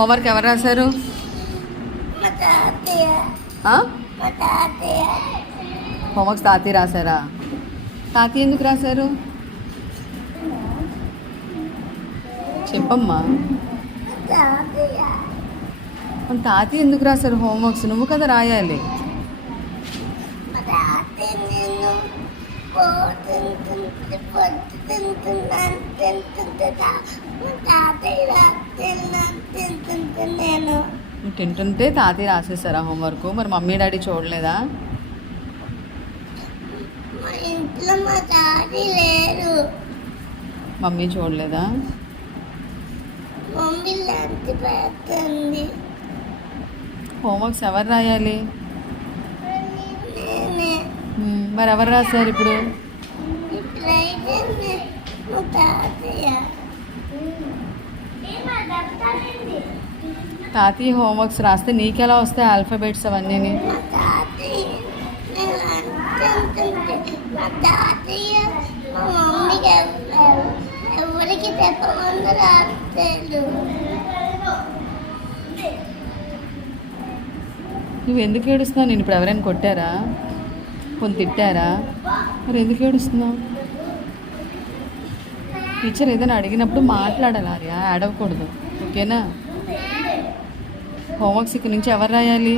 Homework ఎవరు రాశారు? Homeworks తాతయ్య రాశారా? తాతయ్య ఎందుకు రాశారు చెప్పమ్మా. తాతయ్య ఎందుకు రాశారు హోంవర్క్స్? నువ్వు కదా రాయాలి. నువ్వు తింటుంటే తాతయ్య రాసేసారా హోంవర్క్? మరి మమ్మీ డాడీ చూడలేదా? ఇంట్లో మా డాడీ లేరు. మమ్మీ చూడలేదా? మమ్మీ లంచ్ పెడుతుంది. హోంవర్క్స్ ఎవరు రాయాలి? నేనే. మరి ఎవరు రాశారు ఇప్పుడు? ఇప్పుడైతే మా తాతయ్య. తాతయ్య హోంవర్క్స్ రాస్తే నీకెలా వస్తాయి ఆల్ఫాబెట్స్ అవన్నీ? మా తాతయ్య మా తాతయ్య మా మమ్మీకి ఎవరికి చెప్పకుండా రాస్తాడు. నువ్వు ఎందుకు ఏడుస్తున్నావు? నేను ఇప్పుడు ఎవరైనా కొట్టారా? కొంత తిట్టారా? మరి ఎందుకు ఏడుస్తున్నావు? టీచర్ ఏదైనా అడిగినప్పుడు మాట్లాడాలి ఆర్య, అడగకూడదు. ఓకేనా? హోంవర్క్స్ ఇక్కడ నుంచి ఎవరు రాయాలి?